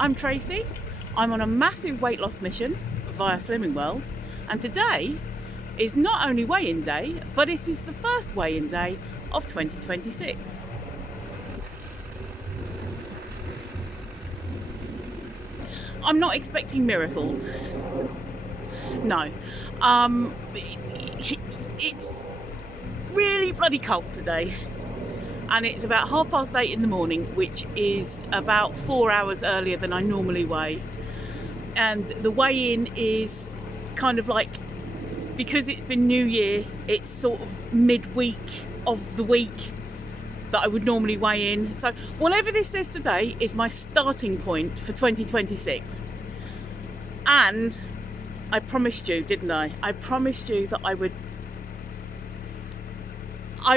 I'm Tracy. I'm on a massive weight loss mission via Slimming World, and today is not only weigh-in day, but it is the first weigh-in day of 2026. I'm not expecting miracles. No. It's really bloody cold today. And it's about 8:30 in the morning, which is about 4 hours earlier than I normally weigh. And the weigh-in is kind of like, because it's been New Year, it's sort of midweek of the week that I would normally weigh in. So whatever this says today is my starting point for 2026. And I promised you, didn't I? I promised you that I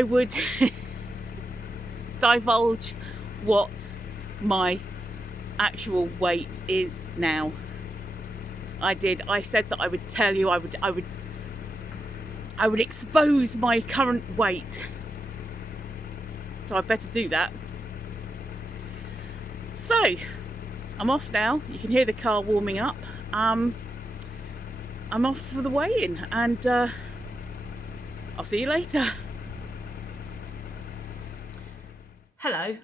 would divulge what my actual weight is now. I did. I said that I would tell you. I would expose my current weight. So I better do that. So I'm off now. You can hear the car warming up. I'm off for the weigh-in, and I'll see you later. Hello.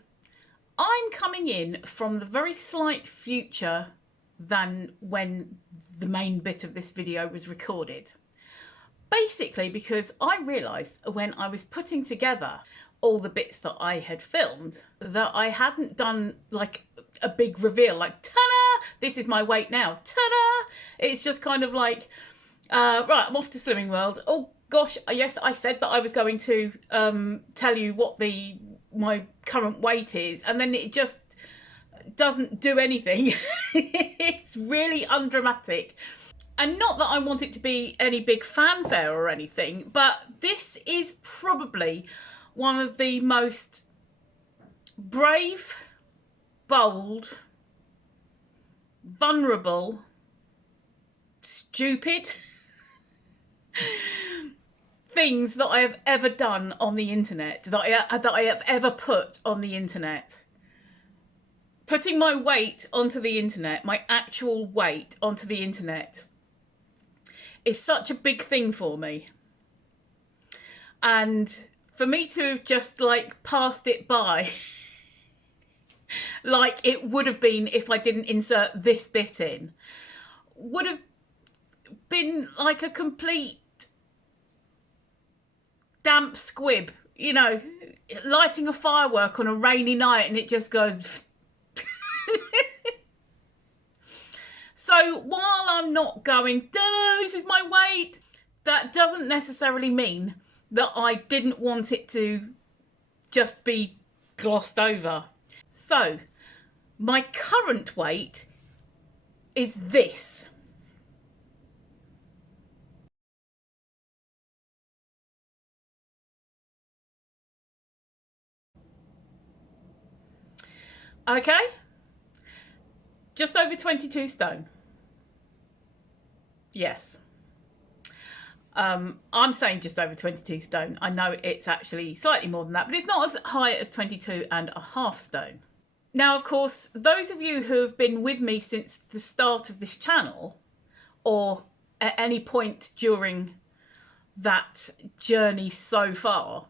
I'm coming in from the very slight future than when the main bit of this video was recorded. Basically because I realised when I was putting together all the bits that I had filmed that I hadn't done like a big reveal, like ta-da, this is my weight now, ta-da. It's just kind of like, right, I'm off to Slimming World. Oh gosh, yes, I said that I was going to tell you what my current weight is, and then it just doesn't do anything. It's really undramatic. And not that I want it to be any big fanfare or anything, but this is probably one of the most brave, bold, vulnerable, stupid things that I have ever done on the internet, that I have ever put on the internet. Putting my weight onto the internet, my actual weight onto the internet, is such a big thing for me. And for me to have just like passed it by like it would have been if I didn't insert this bit in, would have been like a complete damp squib, you know, lighting a firework on a rainy night and it just goes. So while I'm not going, this is my weight, that doesn't necessarily mean that I didn't want it to just be glossed over. So my current weight is this. Okay, just over 22 stone. Yes. I'm saying just over 22 stone. I know it's actually slightly more than that, but it's not as high as 22.5 stone. Now, of course, those of you who have been with me since the start of this channel, or at any point during that journey so far,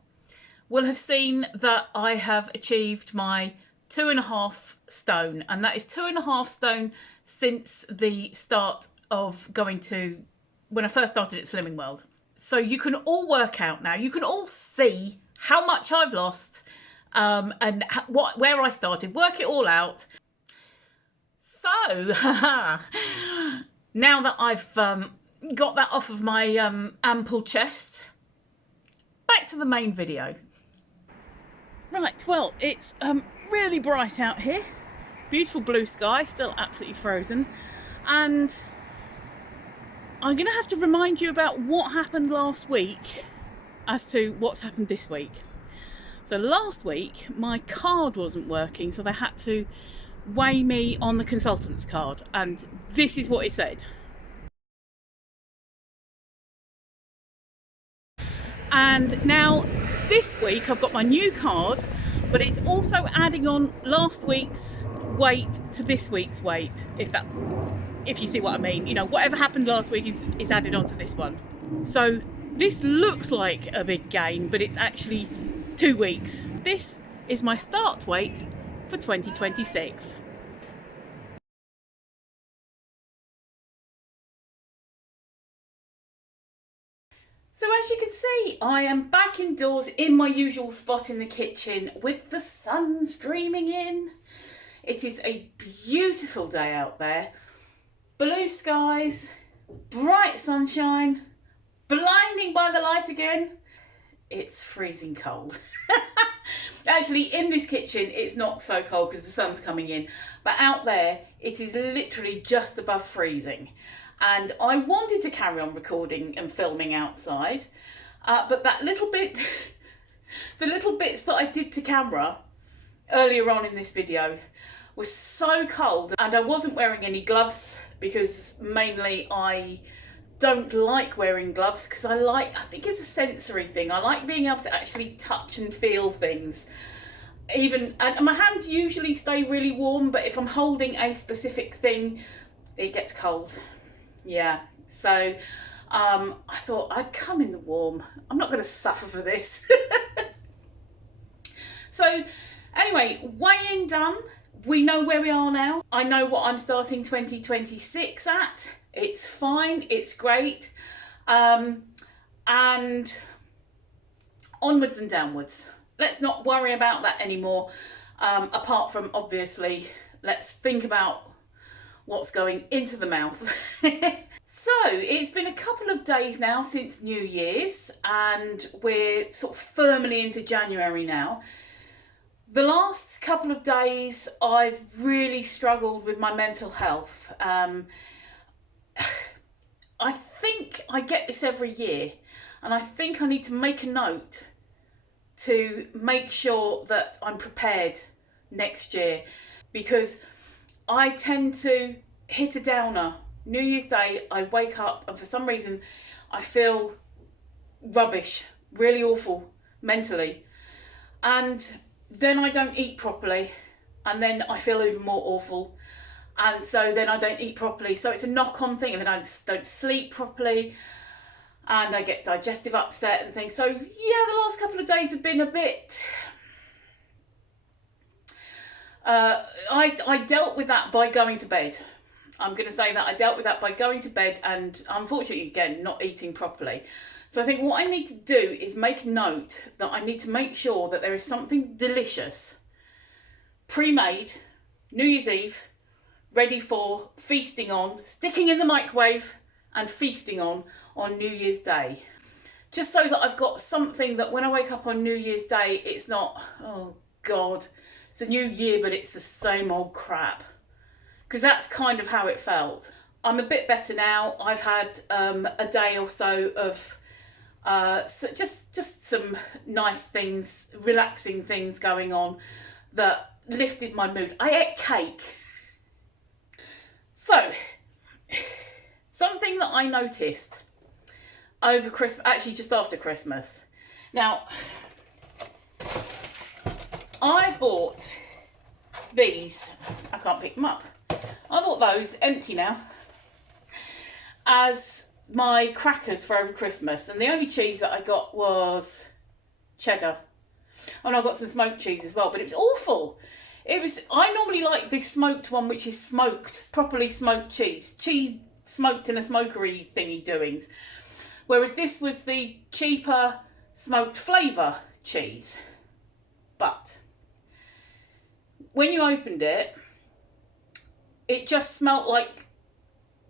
will have seen that I have achieved my 2.5 stone, and that is 2.5 stone since the start of going to, when I first started at Slimming World. So you can all work out now, you can all see how much I've lost and where I started, work it all out. So now that I've got that off of my ample chest, back to the main video. Right, well, it's really bright out here, beautiful blue sky, still absolutely frozen, and I'm going to have to remind you about what happened last week as to what's happened this week. So last week my card wasn't working, so they had to weigh me on the consultant's card, and this is what it said. And now this week I've got my new card but it's also adding on last week's weight to this week's weight, if you see what I mean. You know, whatever happened last week is added on to this one. So this looks like a big gain, but it's actually 2 weeks. This is my start weight for 2026. So as you can see, I am back indoors in my usual spot in the kitchen with the sun streaming in. It is a beautiful day out there. Blue skies, bright sunshine, blinding by the light again. It's freezing cold. Actually, in this kitchen, it's not so cold because the sun's coming in. But out there, it is literally just above freezing. And I wanted to carry on recording and filming outside, but that little bit, the little bits that I did to camera earlier on in this video was so cold, and I wasn't wearing any gloves because mainly I don't like wearing gloves because I think it's a sensory thing. I like being able to actually touch and feel things. And my hands usually stay really warm, but if I'm holding a specific thing, it gets cold. Yeah, so I thought I'd come in the warm. I'm not going to suffer for this. So anyway, weigh-in done. We know where we are now. I know what I'm starting 2026 at. It's fine, it's great. And onwards and downwards. Let's not worry about that anymore. Apart from, obviously, let's think about what's going into the mouth. So it's been a couple of days now since New Year's, and we're sort of firmly into January now. The last couple of days I've really struggled with my mental health. I think I get this every year, and I think I need to make a note to make sure that I'm prepared next year, because I tend to hit a downer. New Year's Day, I wake up and for some reason I feel rubbish, really awful mentally. And then I don't eat properly, and then I feel even more awful. And so then I don't eat properly. So it's a knock-on thing, and then I don't sleep properly, and I get digestive upset and things. So yeah, the last couple of days have been a bit... I dealt with that by going to bed. I'm going to say that I dealt with that by going to bed and, unfortunately, again, not eating properly. So I think what I need to do is make a note that I need to make sure that there is something delicious, pre-made, New Year's Eve, ready for feasting on, sticking in the microwave and feasting on New Year's Day. Just so that I've got something that when I wake up on New Year's Day, it's not, oh God, it's a new year, but it's the same old crap. Because that's kind of how it felt. I'm a bit better now. I've had a day or so of just some nice things, relaxing things going on that lifted my mood. I ate cake. So, something that I noticed over Christmas, actually just after Christmas. Now, I bought these, I can't pick them up. I bought those, empty now, as my crackers for over Christmas. And the only cheese that I got was cheddar. And I got some smoked cheese as well, but it was awful. I normally like this smoked one, which is smoked, properly smoked cheese. Cheese smoked in a smokery thingy doings. Whereas this was the cheaper smoked flavour cheese. But when you opened it, it just smelt like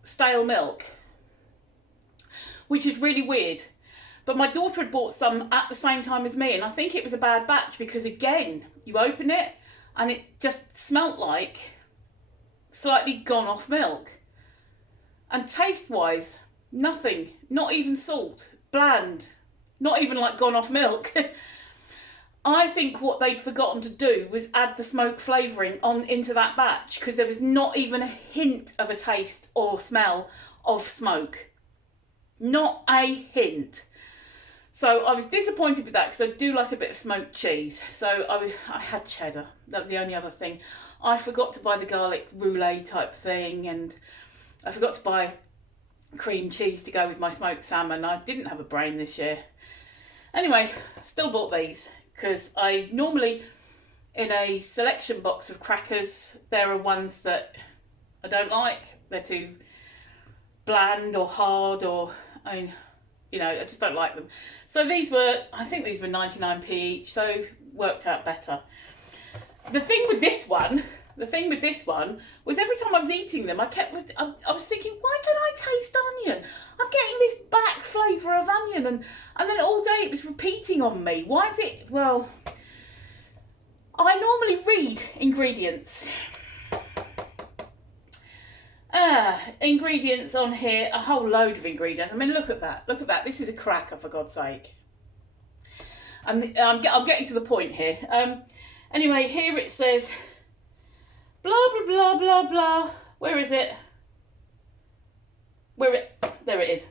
stale milk, which is really weird. But my daughter had bought some at the same time as me, and I think it was a bad batch because, again, you open it and it just smelt like slightly gone off milk. And taste-wise, nothing, not even salt, bland, not even like gone off milk. I think what they'd forgotten to do was add the smoke flavouring into that batch, because there was not even a hint of a taste or smell of smoke. Not a hint. So I was disappointed with that because I do like a bit of smoked cheese. So I had cheddar. That was the only other thing. I forgot to buy the garlic roulette type thing, and I forgot to buy cream cheese to go with my smoked salmon. I didn't have a brain this year. Anyway, still bought these because I normally, in a selection box of crackers, there are ones that I don't like. They're too bland or hard, or I just don't like them. So these were, I think these were 99p each, so worked out better. The thing with this one was every time I was eating them, I was thinking, why can I taste onion? I'm getting this back flavour of onion, and then all day it was repeating on me. Why is it? Well, I normally read ingredients. Ingredients on here, a whole load of ingredients. I mean, look at that. Look at that. This is a cracker, for God's sake. I'm getting to the point here. Anyway, here it says, blah, blah, blah, blah, blah. Where is it? There it is.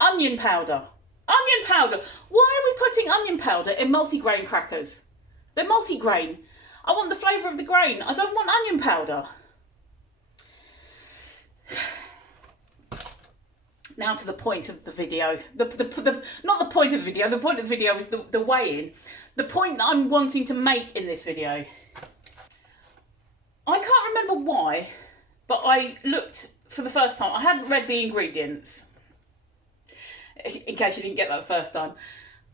Onion powder. Onion powder. Why are we putting onion powder in multigrain crackers? They're multigrain. I want the flavour of the grain. I don't want onion powder. Now to the point of the video. Not the point of the video. The point of the video is the weigh-in. The point that I'm wanting to make in this video. I can't remember why, but I looked for the first time. I hadn't read the ingredients, in case you didn't get that the first time.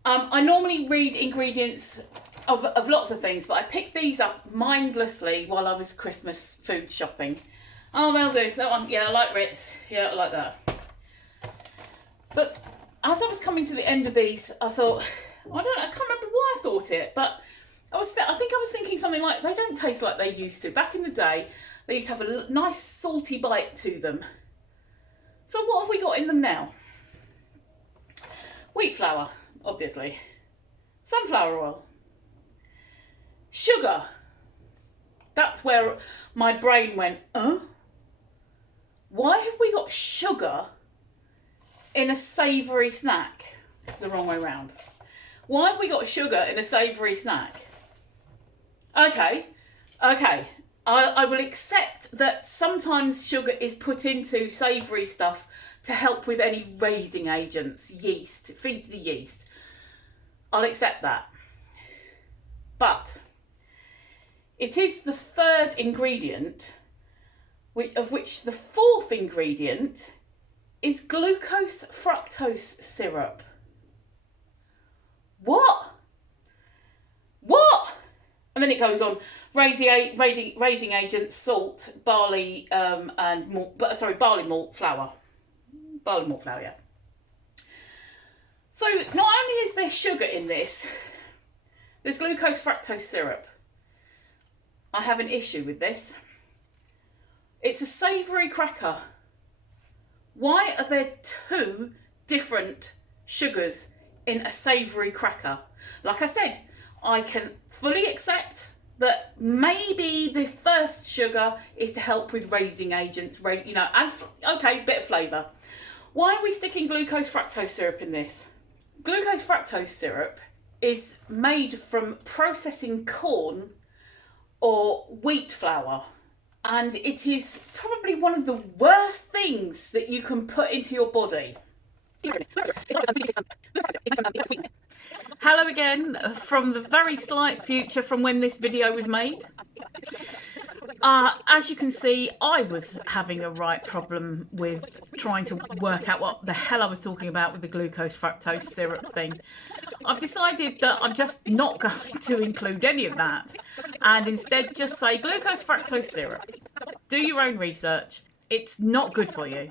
I normally read ingredients of lots of things, but I picked these up mindlessly while I was Christmas food shopping. Oh, they'll do. That one, yeah, I like Ritz. Yeah, I like that. But as I was coming to the end of these, I thought, I can't remember why I thought it, but I think I was thinking something like, they don't taste like they used to. Back in the day, they used to have a nice salty bite to them. So what have we got in them now? Wheat flour, obviously. Sunflower oil. Sugar. That's where my brain went, why have we got sugar in a savoury snack? The wrong way round. Why have we got sugar in a savoury snack? Okay. I will accept that sometimes sugar is put into savoury stuff to help with any raising agents, yeast. It feeds the yeast. I'll accept that. But it is the third ingredient, of which the fourth ingredient is glucose fructose syrup. What? And then it goes on, raising agents, salt, barley, and malt, barley malt flour. Barley malt flour, yeah. So not only is there sugar in this, there's glucose fructose syrup. I have an issue with this. It's a savoury cracker. Why are there two different sugars in a savoury cracker? Like I said, I can fully accept that maybe the first sugar is to help with raising agents, and okay, bit of flavour. Why are we sticking glucose fructose syrup in this? Glucose fructose syrup is made from processing corn or wheat flour, and it is probably one of the worst things that you can put into your body. Hello again from the very slight future from when this video was made. As you can see, I was having a right problem with trying to work out what the hell I was talking about with the glucose fructose syrup thing. I've decided that I'm just not going to include any of that and instead just say glucose fructose syrup. Do your own research. It's not good for you.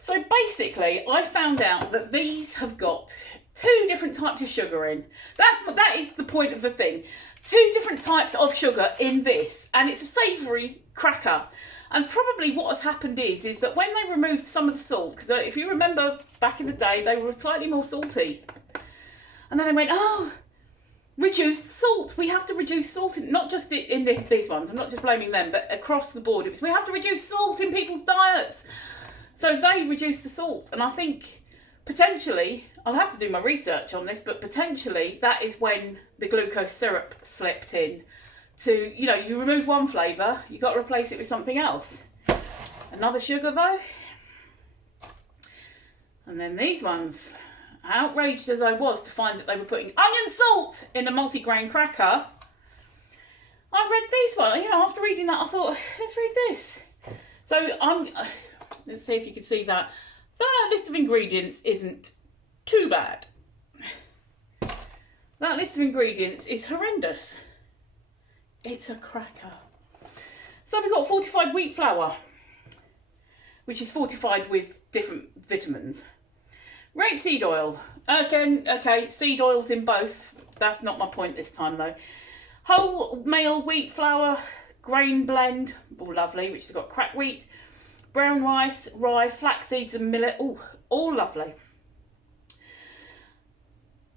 So basically, I found out that these have got two different types of sugar in. That is the point of the thing. Two different types of sugar in this, and it's a savoury cracker. And probably what has happened is that when they removed some of the salt, because if you remember back in the day, they were slightly more salty. And then they went, oh, reduce salt. We have to reduce salt, not just in these ones. I'm not just blaming them, but across the board. We have to reduce salt in people's diets. So they reduced the salt. And I think potentially, I'll have to do my research on this, but potentially that is when the glucose syrup slipped in. To, you know, you remove one flavour, you've got to replace it with something else. Another sugar though. And then these ones, outraged as I was to find that they were putting onion salt in a multigrain cracker, I read these ones, you know, after reading that I thought, let's read this. So let's see if you can see that. That list of ingredients isn't too bad. That list of ingredients is horrendous. It's a cracker. So we've got fortified wheat flour, which is fortified with different vitamins. Rapeseed oil. Again, okay, seed oils in both. That's not my point this time though. Wholemeal wheat flour, grain blend, all lovely, which has got cracked wheat, brown rice, rye, flax seeds and millet, all lovely.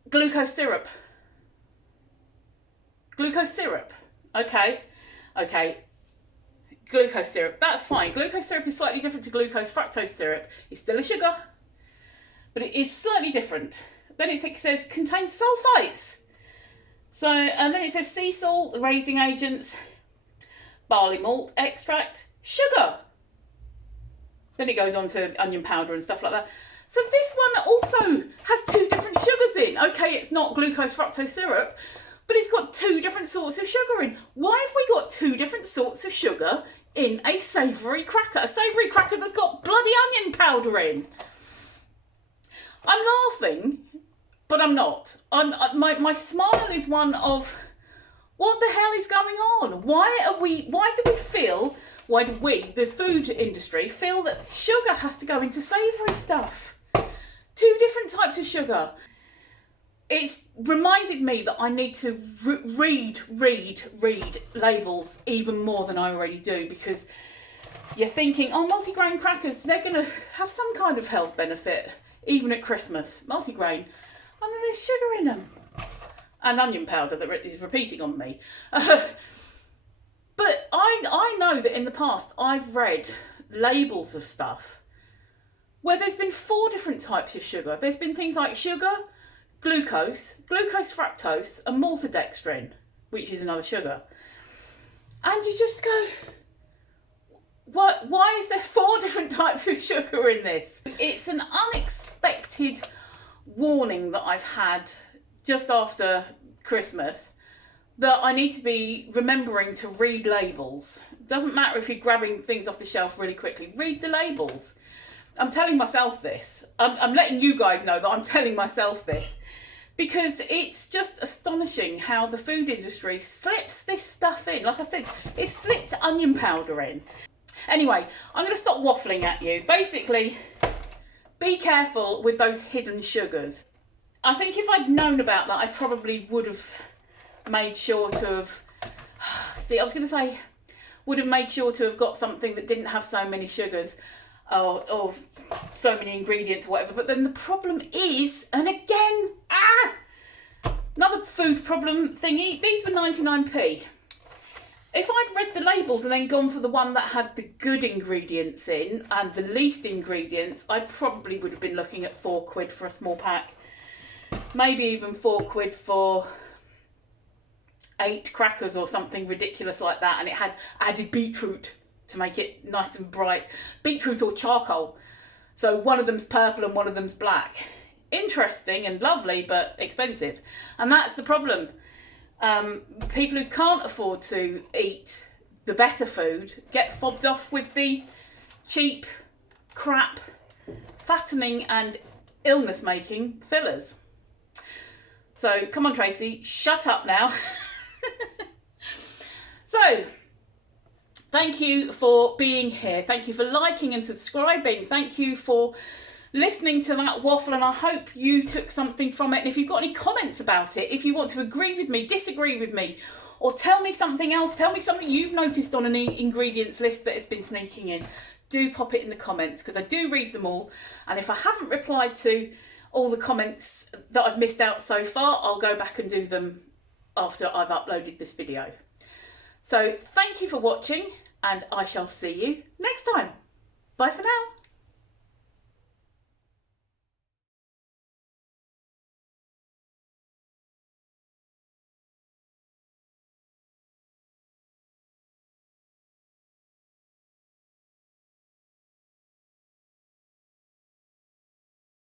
Glucose syrup. Glucose syrup. Okay. Glucose syrup, that's fine. Glucose syrup is slightly different to glucose fructose syrup. It's still a sugar, but it is slightly different. Then it says contains sulfites. So, and then it says sea salt, raising agents, barley malt extract, sugar. Then it goes on to onion powder and stuff like that. So this one also has 2 different sugars in. Okay, it's not glucose fructose syrup, but it's got 2 different sorts of sugar in. Why have we got 2 different sorts of sugar in a savoury cracker? A savoury cracker that's got bloody onion powder in. I'm laughing, but I'm not. My smile is one of, what the hell is going on? Why do we, the food industry, feel that sugar has to go into savoury stuff? 2 different types of sugar. It's reminded me that I need to read labels even more than I already do, because you're thinking, oh, multigrain crackers, they're going to have some kind of health benefit, even at Christmas. Multigrain. And then there's sugar in them. And onion powder that is repeating on me. But I know that in the past I've read labels of stuff where there's been 4 different types of sugar. There's been things like sugar, glucose, glucose fructose and maltodextrin, which is another sugar. And you just go, what? Why is there 4 different types of sugar in this? It's an unexpected warning that I've had just after Christmas that I need to be remembering to read labels. It doesn't matter if you're grabbing things off the shelf really quickly, read the labels. I'm telling myself this. I'm letting you guys know that I'm telling myself this, because it's just astonishing how the food industry slips this stuff in. Like I said, it slipped onion powder in. Anyway, I'm going to stop waffling at you. Basically, be careful with those hidden sugars. I think if I'd known about that, I probably would have made sure to have, would have made sure to have got something that didn't have so many sugars. Or so many ingredients or whatever. But then the problem is, and again, another food problem thingy, these were 99p. If I'd read the labels and then gone for the one that had the good ingredients in and the least ingredients, I probably would have been looking at £4 for a small pack. Maybe even £4 for 8 crackers or something ridiculous like that, and it had added beetroot to make it nice and bright. Beetroot or charcoal. So one of them's purple and one of them's black. Interesting and lovely, but expensive. And that's the problem. People who can't afford to eat the better food get fobbed off with the cheap, crap, fattening and illness-making fillers. So come on, Tracy, shut up now. So, thank you for being here. Thank you for liking and subscribing. Thank you for listening to that waffle, and I hope you took something from it. And if you've got any comments about it, if you want to agree with me, disagree with me, or tell me something else, tell me something you've noticed on an ingredients list that has been sneaking in, do pop it in the comments, because I do read them all. And if I haven't replied to all the comments that I've missed out so far, I'll go back and do them after I've uploaded this video. So thank you for watching, and I shall see you next time. Bye for now.